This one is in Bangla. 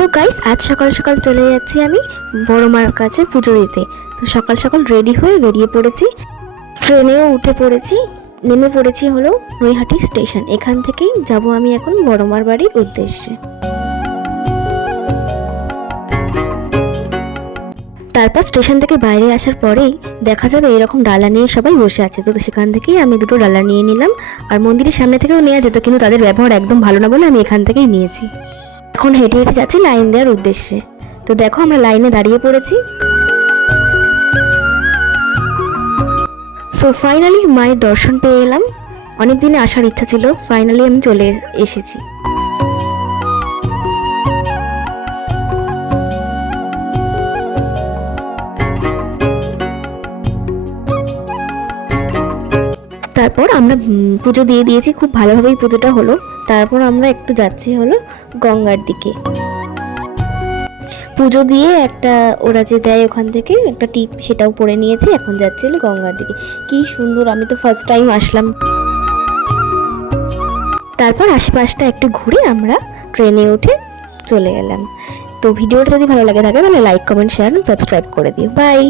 হ্যালো গাইস, আজ সকাল সকাল চলে যাচ্ছি আমি বড় মার কাছে পুজো দিতে। তো সকাল সকাল রেডি হয়ে বেরিয়ে পড়েছি, ট্রেনেও উঠে পড়েছি, নেমে পড়েছি হলো নৈহাটি স্টেশন। এখান থেকেই যাব আমি এখন বড় মার বাড়ির উদ্দেশ্যে। তারপর স্টেশন থেকে বাইরে আসার পরেই দেখা যাবে এরকম ডালা নিয়ে সবাই বসে আছে। তো সেখান থেকেই আমি দুটো ডালা নিয়ে নিলাম। আর মন্দিরের সামনে থেকেও নেওয়া যেত, কিন্তু তাদের ব্যবহার একদম ভালো না বলে আমি এখান থেকেই নিয়েছি। এখন হেঁটে হেঁটে যাচ্ছি লাইন দেওয়ার উদ্দেশ্যে। তো দেখো আমরা লাইনে দাঁড়িয়ে পড়েছি। সো ফাইনালি মায়ের দর্শন পেয়ে এলাম। অনেক দিনে আসার ইচ্ছা ছিল, ফাইনালি আমি চলে এসেছি। তারপর আমরা পুজো দিয়ে দিয়েছি, খুব ভালোভাবেই পুজোটা হলো। তারপর আমরা একটু যাচ্ছি হলো গঙ্গার দিকে। পুজো দিয়ে একটা ওরা যে দেয় ওখান থেকে একটা টিপ, সেটাও পরে নিয়েছি। এখন যাচ্ছি হলো গঙ্গার দিকে। কি সুন্দর, আমি তো ফার্স্ট টাইম আসলাম। তারপর আশেপাশটা একটু ঘুরে আমরা ট্রেনে উঠে চলে গেলাম। তো ভিডিওটা যদি ভালো লাগে থাকে তাহলে লাইক, কমেন্ট, শেয়ার, সাবস্ক্রাইব করে দিও। বাই।